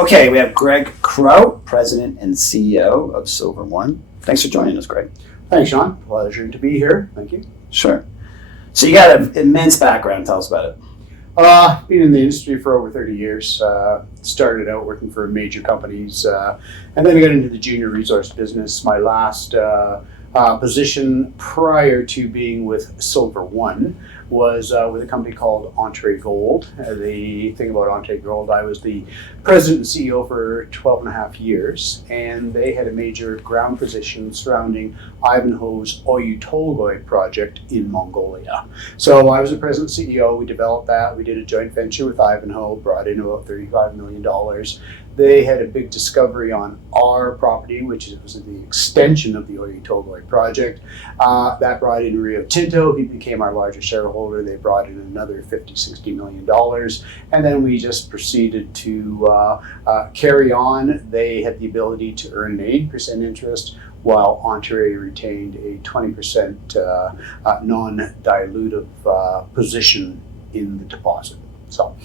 Okay, we have Greg Crowe, President and CEO of Silver One. Thanks for joining us, Greg. Thanks, Sean. Pleasure to be here. Thank you. Sure. So you got an immense background. Tell us about it. Been in the industry for over 30 years. Started out working for major companies, and then I got into the junior resource business. My last position prior to being with Silver One was with a company called Entree Gold. The thing about Entree Gold, I was the president and CEO for 12 and a half years, and they had a major ground position surrounding Ivanhoe's Oyu Tolgoi project in Mongolia. So I was the president and CEO. We developed that. We did a joint venture with Ivanhoe, brought in about $35 million. They had a big discovery on our property, which was the extension of the Oyu Tolgoi project. That brought in Rio Tinto. He became our largest shareholder. They brought in another $50-60 million. And then we just proceeded to carry on. They had the ability to earn an 8% interest, while Entree retained a 20% non-dilutive position in the deposit. So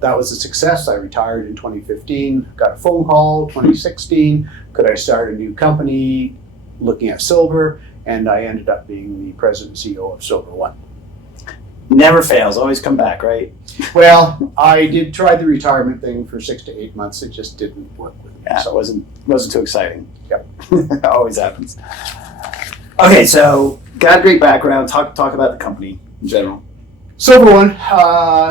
that was a success. I retired in 2015, got a phone call 2016. Could I start a new company looking at silver? And I ended up being the president and CEO of Silver One. Never fails. Always come back, right? Well, I did try the retirement thing for 6 to 8 months. It just didn't work with me. Yeah, so it wasn't too exciting. Yep. Always happens. Okay, so got a great background. Talk about the company in general. Silver One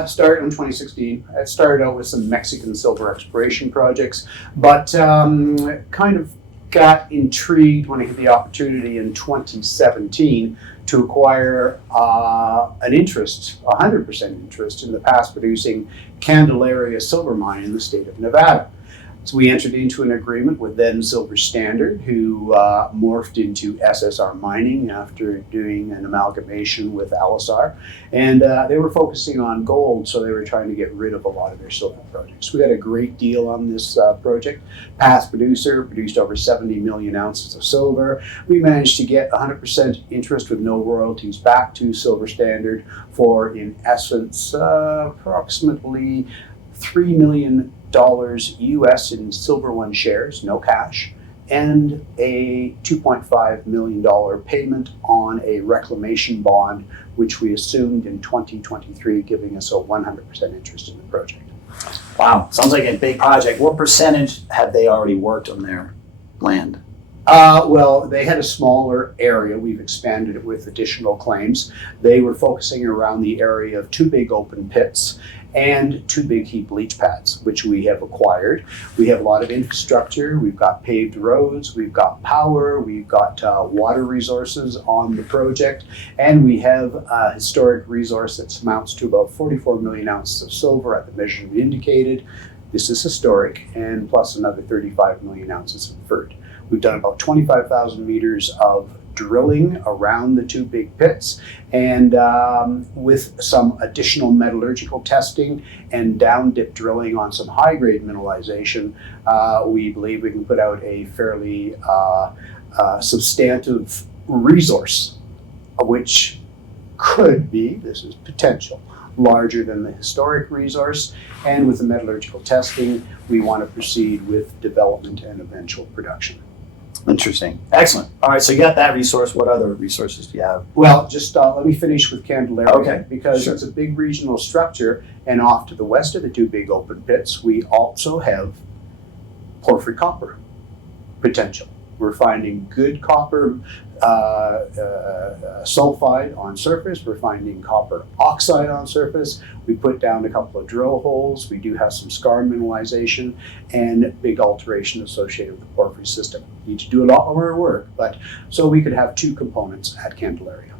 started in 2016. It started out with some Mexican silver exploration projects, but kind of got intrigued when I had the opportunity in 2017 to acquire an interest, 100% interest, in the past producing Candelaria silver mine in the state of Nevada. So we entered into an agreement with then Silver Standard, who morphed into SSR Mining after doing an amalgamation with Alisar. And they were focusing on gold, so they were trying to get rid of a lot of their silver projects. We got a great deal on this project. Past producer, produced over 70 million ounces of silver. We managed to get 100% interest with no royalties back to Silver Standard for, in essence, approximately $3 million US in Silver One shares, no cash, and a $2.5 million payment on a reclamation bond, which we assumed in 2023, giving us a 100% interest in the project. Wow, sounds like a big project. What percentage have they already worked on their land? Well, they had a smaller area. We've expanded it with additional claims. They were focusing around the area of 2 big open pits and 2 big heap leach pads, which we have acquired. We have a lot of infrastructure. We've got paved roads, we've got power, we've got water resources on the project, and we have a historic resource that amounts to about 44 million ounces of silver at the measurement indicated. This is historic, and plus another 35 million ounces inferred. We've done about 25,000 meters of drilling around the 2 big pits, and with some additional metallurgical testing and down dip drilling on some high grade mineralization, we believe we can put out a fairly substantive resource, which could be, this is potential, larger than the historic resource. And with the metallurgical testing, we want to proceed with development and eventual production. Interesting. Excellent. All right, so you got that resource. What other resources do you have? Well, just let me finish with Candelaria, okay, because sure. It's a big regional structure, and off to the west of the 2 big open pits, we also have porphyry copper potential. We're finding good copper sulfide on surface. We're finding copper oxide on surface. We put down a couple of drill holes. We do have some scar mineralization and big alteration associated with the porphyry system. Need to do a lot more work, but so we could have 2 components at Candelaria.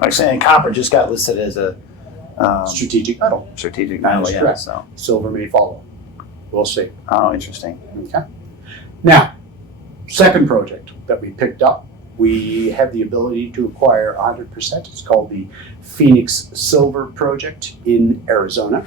Actually, and copper just got listed as a strategic metal. Strategic metal, yeah. Correct. So Silver may follow. We'll see. Oh, interesting. Okay. Now, second project that we picked up, we have the ability to acquire 100%. It's called the Phoenix Silver Project in Arizona.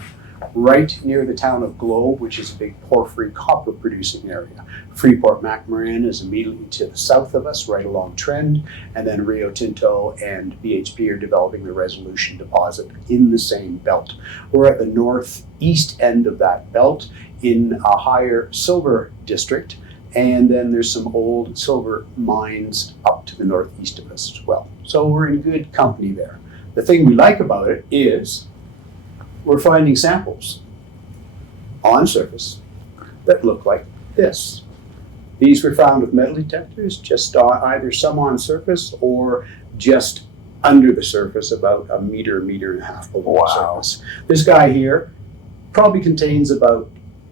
right near the town of Globe, which is a big porphyry copper producing area. Freeport-McMoRan is immediately to the south of us, right along trend, and then Rio Tinto and BHP are developing the Resolution deposit in the same belt. We're at the northeast end of that belt in a higher silver district, and then there's some old silver mines up to the northeast of us as well. So we're in good company there. The thing we like about it is we're finding samples on surface that look like this. These were found with metal detectors, just either some on surface or just under the surface, about a meter and a half below the surface. This guy here probably contains about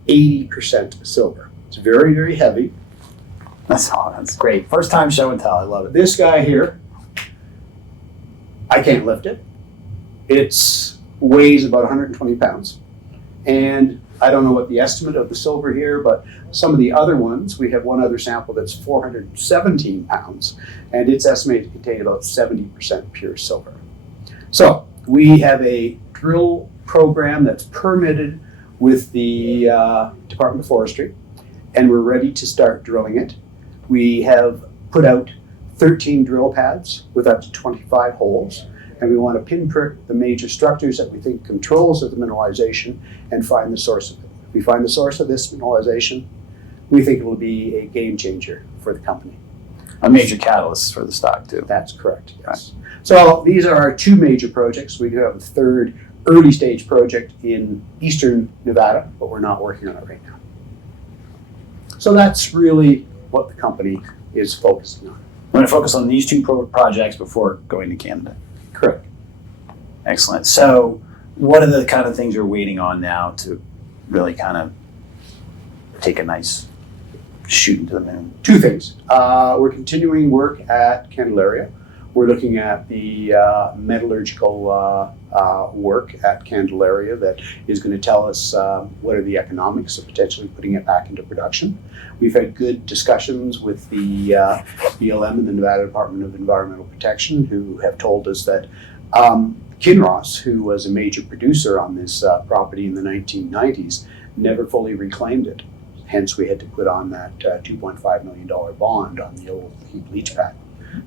80% silver. It's very, very heavy. That's great. First time show and tell. I love it. This guy here, I can't lift it. It weighs about 120 pounds. And I don't know what the estimate of the silver here, but some of the other ones, we have one other sample that's 417 pounds, and it's estimated to contain about 70% pure silver. So we have a drill program that's permitted with the Department of Forestry, and we're ready to start drilling it. We have put out 13 drill pads with up to 25 holes, and we want to pinprick the major structures that we think controls of the mineralization and find the source of it. If we find the source of this mineralization, we think it will be a game changer for the company. A major catalyst for the stock too. That's correct, yes. So these are our two major projects. We do have a third early stage project in eastern Nevada, but we're not working on it right now. So that's really what the company is focusing on. We're going to focus on these two projects before going to Canada. Correct. Excellent. So what are the kind of things you're waiting on now to really kind of take a nice shoot into the moon? Two things. We're continuing work at Candelaria. We're looking at the metallurgical work at Candelaria that is going to tell us what are the economics of potentially putting it back into production. We've had good discussions with the BLM and the Nevada Department of Environmental Protection, who have told us that Kinross, who was a major producer on this property in the 1990s, never fully reclaimed it. Hence, we had to put on that $2.5 million bond on the old heap leach pad.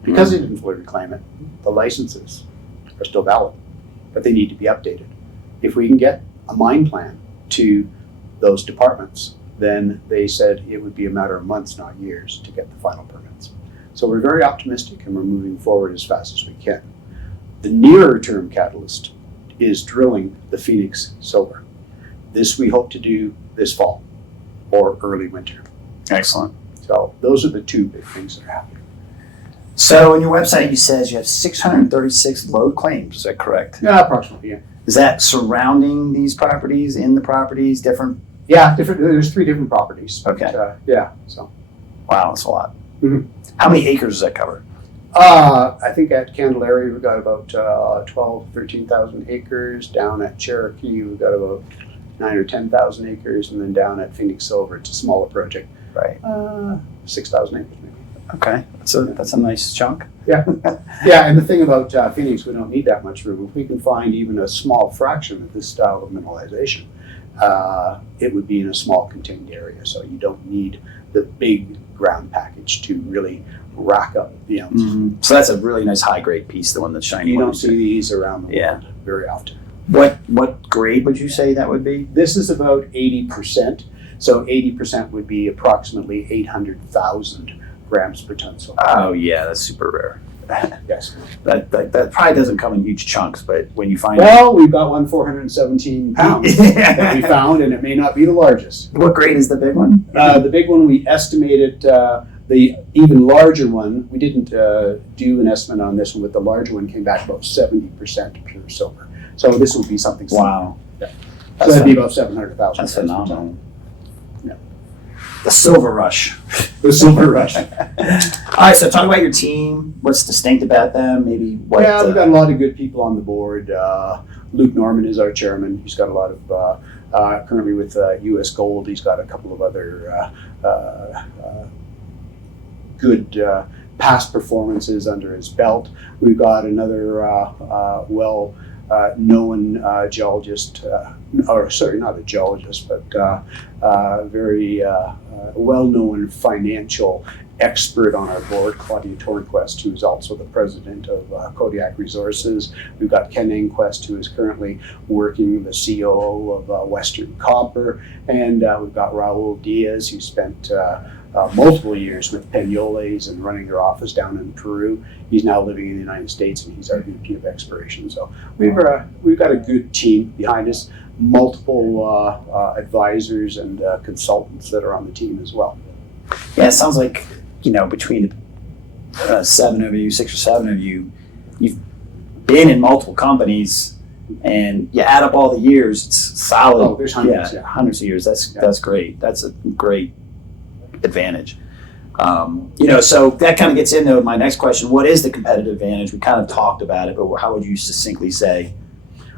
Because they didn't fully reclaim it, the licenses are still valid, but they need to be updated. If we can get a mine plan to those departments, then they said it would be a matter of months, not years, to get the final permits. So we're very optimistic and we're moving forward as fast as we can. The nearer term catalyst is drilling the Phoenix silver. This we hope to do this fall or early winter. Excellent. So those are the two big things that are happening. So on your website, you says you have 636 load claims. Is that correct? Yeah, approximately, yeah. Is that surrounding these properties, in the properties, different? Yeah, different. There's 3 different properties. But, Okay. yeah, so. Wow, that's a lot. Mhm. How many acres does that cover? I think at Candelaria we've got about 13,000 acres. Down at Cherokee we've got about 9 or 10,000 acres, and then down at Phoenix Silver it's a smaller project. Right. 6,000 acres maybe. Okay, that's a nice chunk. Yeah, yeah. And the thing about Phoenix, we don't need that much room. If we can find even a small fraction of this style of mineralization, it would be in a small contained area. So you don't need the big ground package to really rack up the ounces. Mm-hmm. So that's a really nice high grade piece, the one that's shiny. You don't see these around the Yeah. world very often. What grade would you say that would be? This is about 80%. So 80% would be approximately 800,000 grams per ton silver. Oh yeah, that's super rare. Yes. That probably doesn't come in huge chunks, but when you find Well, we've got one 417 pounds that we found, and it may not be the largest. What grade is the big one? The big one we estimated, the even larger one, we didn't do an estimate on this one, but the larger one came back about 70% pure silver. So this would be something similar. Wow. Yeah. So that'd be about 700,000. That's phenomenal. Yeah. The silver rush. The silver rush. All right, so talk about your team. What's distinct about them? Maybe what? Yeah, we've got a lot of good people on the board. Luke Norman is our chairman. He's got a lot of, currently with U.S. Gold, he's got a couple of other good past performances under his belt. We've got another known geologist, or sorry, not a geologist, but very well-known financial expert on our board, Claudia Tornquist, who is also the president of Kodiak Resources. We've got Ken Engquist, who is currently working the C.E.O. of Western Copper, and we've got Raul Diaz, who spent multiple years with Peñoles and running their office down in Peru. He's now living in the United States, and he's our VP of Exploration. So we've got a good team behind us, multiple advisors and consultants that are on the team as well. Yeah, it sounds like, between 7 of you, 6 or 7 of you, you've been in multiple companies, and you add up all the years, it's solid. Oh, there's hundreds. Yeah, hundreds of years. That's great. That's a great advantage. So that kind of gets into my next question. What is the competitive advantage? We kind of talked about it, but how would you succinctly say?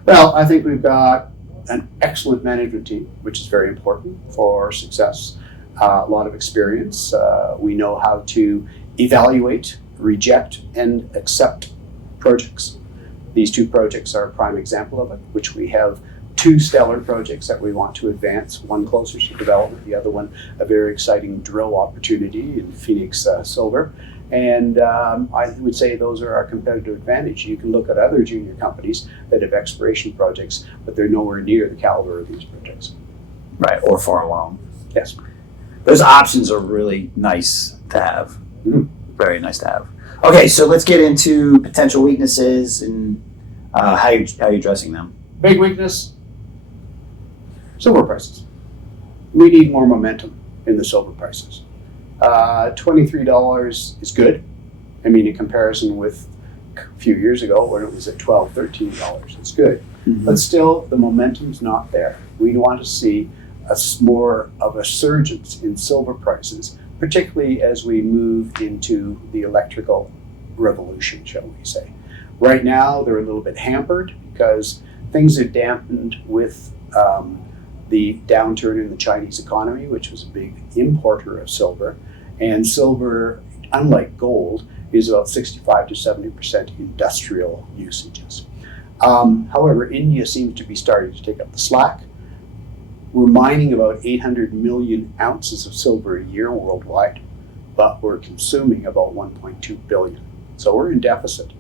Well, I think we've got an excellent management team, which is very important for success. A lot of experience. We know how to evaluate, reject, and accept projects. These 2 projects are a prime example of it, which we have 2 stellar projects that we want to advance, one closer to development, the other one a very exciting drill opportunity in Phoenix Silver. And I would say those are our competitive advantage. You can look at other junior companies that have exploration projects, but they're nowhere near the caliber of these projects. Right, or far along. Yes. Those options are really nice to have. Mm-hmm. Very nice to have. Okay, so let's get into potential weaknesses and how you addressing them. Big weakness, silver prices. We need more momentum in the silver prices. $23 is good. I mean, in comparison with a few years ago when it was at $12, $13, it's good. Mm-hmm. But still, the momentum's not there. We want to see more of a surge in silver prices, particularly as we move into the electrical revolution, shall we say. Right now, they're a little bit hampered because things are dampened with the downturn in the Chinese economy, which was a big importer of silver. And silver, unlike gold, is about 65 to 70% industrial usages. However, India seems to be starting to take up the slack. We're mining about 800 million ounces of silver a year worldwide, but we're consuming about 1.2 billion. So we're in deficit.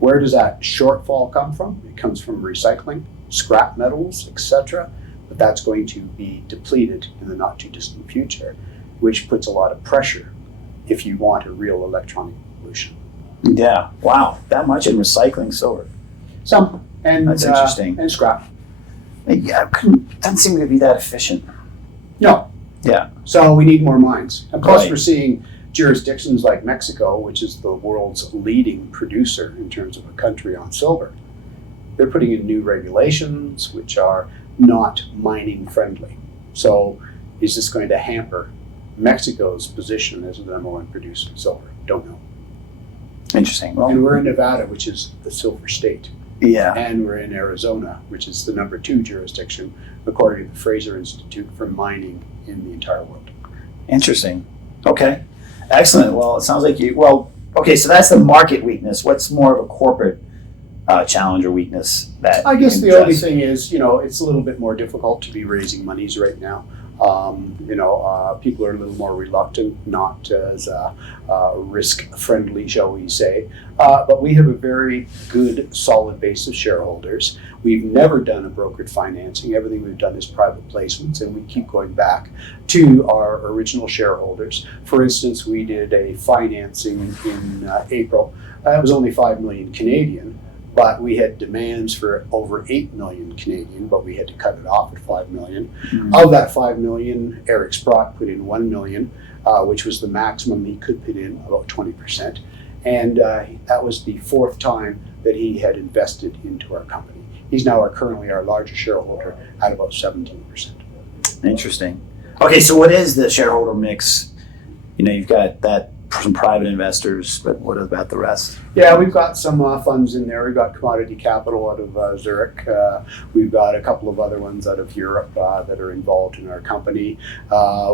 Where does that shortfall come from? It comes from recycling, scrap metals, etc. But that's going to be depleted in the not too distant future, which puts a lot of pressure if you want a real electronic revolution. Yeah, wow, that much in recycling silver. Some, and that's interesting. And scrap. Yeah, doesn't seem to be that efficient. No. Yeah. So we need more mines. And plus Right. We're seeing jurisdictions like Mexico, which is the world's leading producer in terms of a country on silver. They're putting in new regulations which are not mining friendly. So is this going to hamper Mexico's position as the number 1 producer of silver? Don't know. Interesting. Well, And we're in Nevada, which is the silver state. yeah. And we're in Arizona, which is the number 2 jurisdiction, according to the Fraser Institute, for mining in the entire world. Interesting. Okay. Excellent. Well, it sounds like okay, so that's the market weakness. What's more of a corporate challenge or weakness that I guess you the can only address? thing is, it's a little bit more difficult to be raising monies right now. People are a little more reluctant, not as risk-friendly, shall we say. But we have a very good, solid base of shareholders. We've never done a brokered financing. Everything we've done is private placements, and we keep going back to our original shareholders. For instance, we did a financing in April. It was only 5 million Canadian. But we had demands for over 8 million Canadian, but we had to cut it off at 5 million. Mm-hmm. Of that 5 million, Eric Sprott put in 1 million, which was the maximum he could put in, about 20%. And that was the 4th time that he had invested into our company. He's now currently our largest shareholder at about 17%. Interesting. Okay, so what is the shareholder mix? You've got that some private investors, but what about the rest? Yeah, we've got some funds in there. We've got Commodity Capital out of Zurich. We've got a couple of other ones out of Europe that are involved in our company.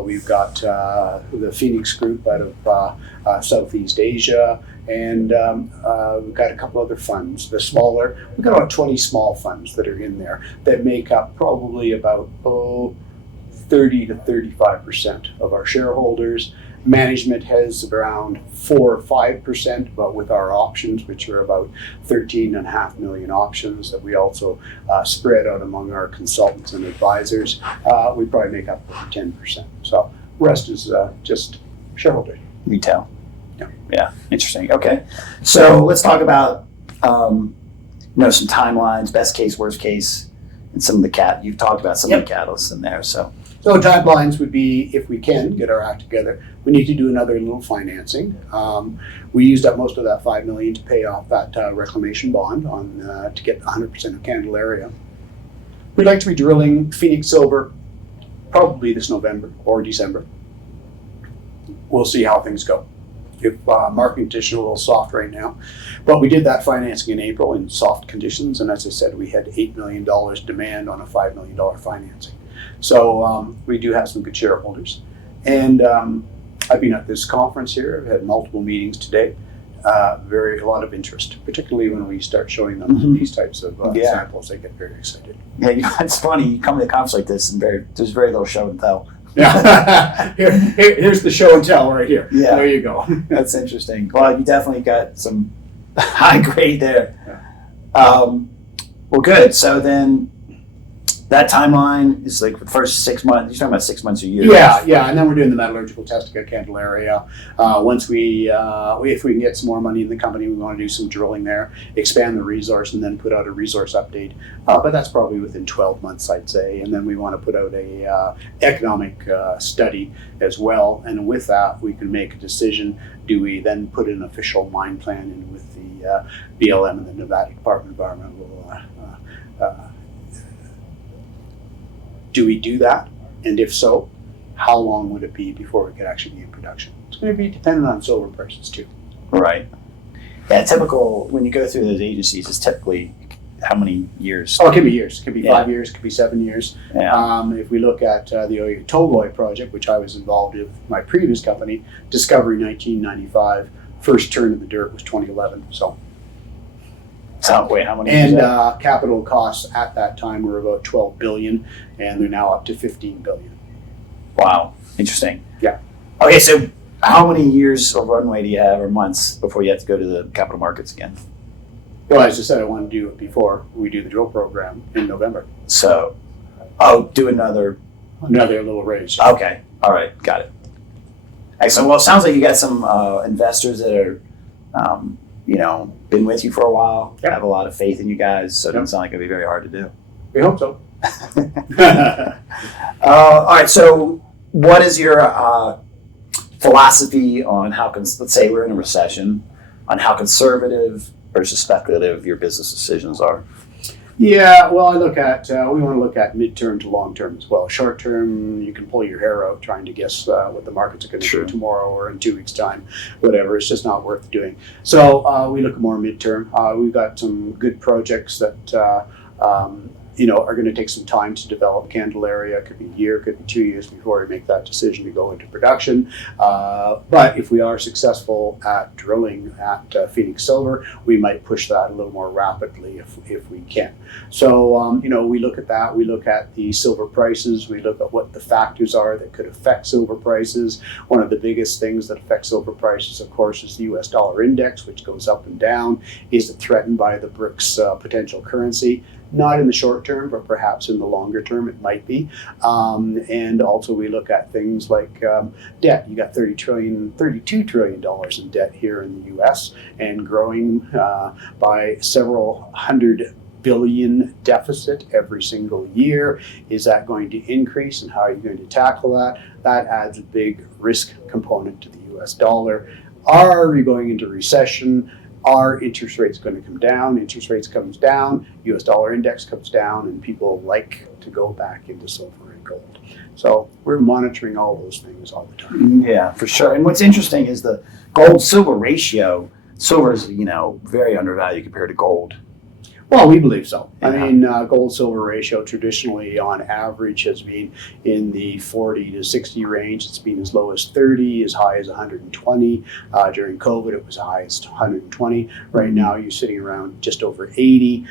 We've got the Phoenix Group out of Southeast Asia. And we've got a couple other funds. We've got about 20 small funds that are in there that make up probably about 30 to 35% of our shareholders. Management has around 4 or 5%, but with our options, which are about 13.5 million options that we also spread out among our consultants and advisors, we probably make up 10%. So rest is just shareholders. Retail. Yeah. Yeah. Interesting. Okay. So let's talk about some timelines, best case, worst case, and some of the you've talked about some of the catalysts in there. So timelines would be, if we can get our act together, we need to do another little financing. We used up most of that $5 million to pay off that reclamation bond to get 100% of Candelaria. We'd like to be drilling Phoenix Silver probably this November or December. We'll see how things go. If market conditions are a little soft right now. But we did that financing in April in soft conditions, and as I said, we had $8 million demand on a $5 million financing. So we do have some good shareholders. And I've been at this conference here. I've had multiple meetings today. A lot of interest, particularly when we start showing them these types of samples. They get very excited. Yeah, it's funny. You come to a conference like this, and there's very little show and tell. Yeah, here's the show and tell right here. Yeah, there you go. That's interesting. Well, you definitely got some high grade there. Yeah. Well, good. So then that timeline is like the first 6 months. You're talking about 6 months a year. Yeah, and then we're doing the metallurgical testing at Candelaria. Once if we can get some more money in the company, we want to do some drilling there, expand the resource, and then put out a resource update. But that's probably within 12 months, I'd say. And then we want to put out a economic study as well. And with that, we can make a decision. Do we then put an official mine plan in with the BLM and the Nevada Department of Environmental do we do that? And if so, how long would it be before we could actually be in production? It's going to be dependent on silver prices too. Right. Yeah, typical, when you go through those agencies, it's typically how many years? Oh, it can be years. It could be 5 years. It could be 7 years. Yeah. If we look at the Tolgoi project, which I was involved with my previous company, discovery 1995, first turn in the dirt was 2011. So wait, how many? And capital costs at that time were about 12 billion, and they're now up to 15 billion. Wow, interesting. Yeah. Okay, so how many years of runway do you have, or months, before you have to go to the capital markets again? Well, as I said, I want to do it before we do the drill program in November. So, do another little raise. Okay, all right, got it. Excellent. Well, it sounds like you got some investors that are, been with you for a while, have a lot of faith in you guys, so it doesn't sound like it'll be very hard to do. We hope so. All right, so what is your philosophy on let's say we're in a recession, on how conservative versus speculative your business decisions are? Yeah, well, we want to look at midterm to long term as well. Short term, you can pull your hair out trying to guess what the markets are going to do tomorrow or in 2 weeks' time, whatever. It's just not worth doing. So we look at more midterm. We've got some good projects that are going to take some time to develop. Candelaria could be a year, could be 2 years before we make that decision to go into production. But if we are successful at drilling at Phoenix Silver, we might push that a little more rapidly if we can. So, we look at that. We look at the silver prices. We look at what the factors are that could affect silver prices. One of the biggest things that affects silver prices, of course, is the US dollar index, which goes up and down. Is it threatened by the BRICS potential currency? Not in the short term, but perhaps in the longer term it might be. And also we look at things like debt. You got $32 trillion in debt here in the US and growing by several hundred billion deficit every single year. Is that going to increase, and how are you going to tackle that? That adds a big risk component to the US dollar. Are we going into recession? Are interest rates going to come down? Interest rates comes down, US dollar index comes down, and people like to go back into silver again. gold. So we're monitoring all those things all the time. Yeah, for sure. And what's interesting is the gold-silver ratio. Silver is, very undervalued compared to gold. Well, we believe so. Yeah. I mean, gold-silver ratio traditionally on average has been in the 40 to 60 range. It's been as low as 30, as high as 120. During COVID, it was as high as 120. Right now, you're sitting around just over 80.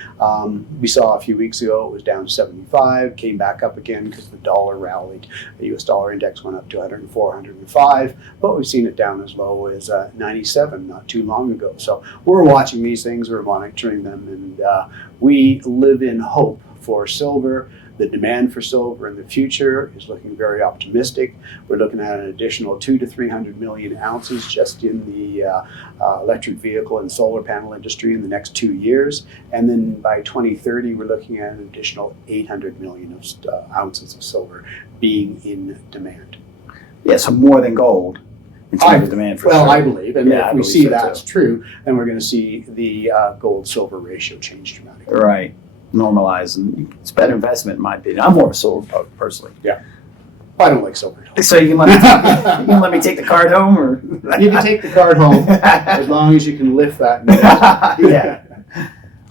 We saw a few weeks ago, it was down to 75, came back up again because the dollar rallied. The US dollar index went up to 104, 105, but we've seen it down as low as 97 not too long ago. So we're watching these things, we're monitoring them, and we live in hope for silver. The demand for silver in the future is looking very optimistic. We're looking at an additional 200 to 300 million ounces just in the electric vehicle and solar panel industry in the next 2 years. And then by 2030, we're looking at an additional 800 million ounces of silver being in demand. Yeah, so more than gold. In terms of demand for Well, sure. I believe, and Yeah, I if we believe see so, that's too. true, then we're going to see the gold-silver ratio change dramatically. Right. Normalize, and it's a better investment in my opinion. I'm more of a silver bug personally. I don't like silver. So you can let me take the card home, or You can take the card home as long as you can lift that. Yeah.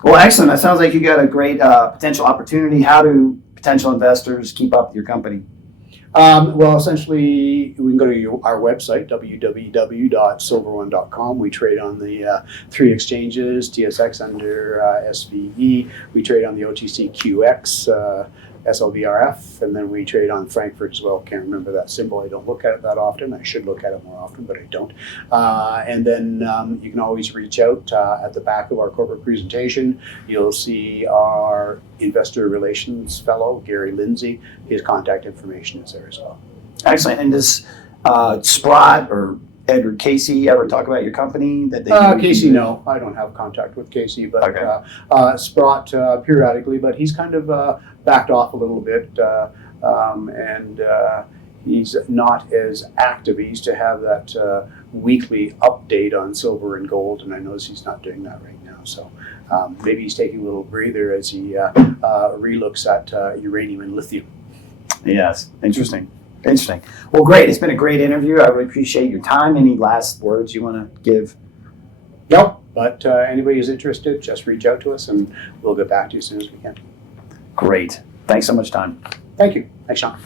Well, excellent. That sounds like you got a great potential opportunity. How do potential investors keep up with your company? Well, essentially, we can go to our website, www.silverone.com. We trade on the 3 exchanges, TSX under SVE. We trade on the OTCQX, SLVRF, and then we trade on Frankfurt as well. Can't remember that symbol. I don't look at it that often. I should look at it more often, but I don't. And then you can always reach out at the back of our corporate presentation. You'll see our investor relations fellow, Gary Lindsay. His contact information is there as well. Excellent. And does Sprott or Edward Casey ever talk about your company? Casey, no. I don't have contact with Casey, but Okay. Sprott periodically, but he's kind of backed off a little bit, and he's not as active. He used to have that weekly update on silver and gold, and I notice he's not doing that right now. So maybe he's taking a little breather as he relooks at uranium and lithium. Yes. Interesting. Well, great. It's been a great interview. I really appreciate your time. Any last words you want to give? Nope, but anybody who's interested, just reach out to us, and we'll get back to you as soon as we can. Great. Thanks so much, Tom. Thank you. Thanks, Sean.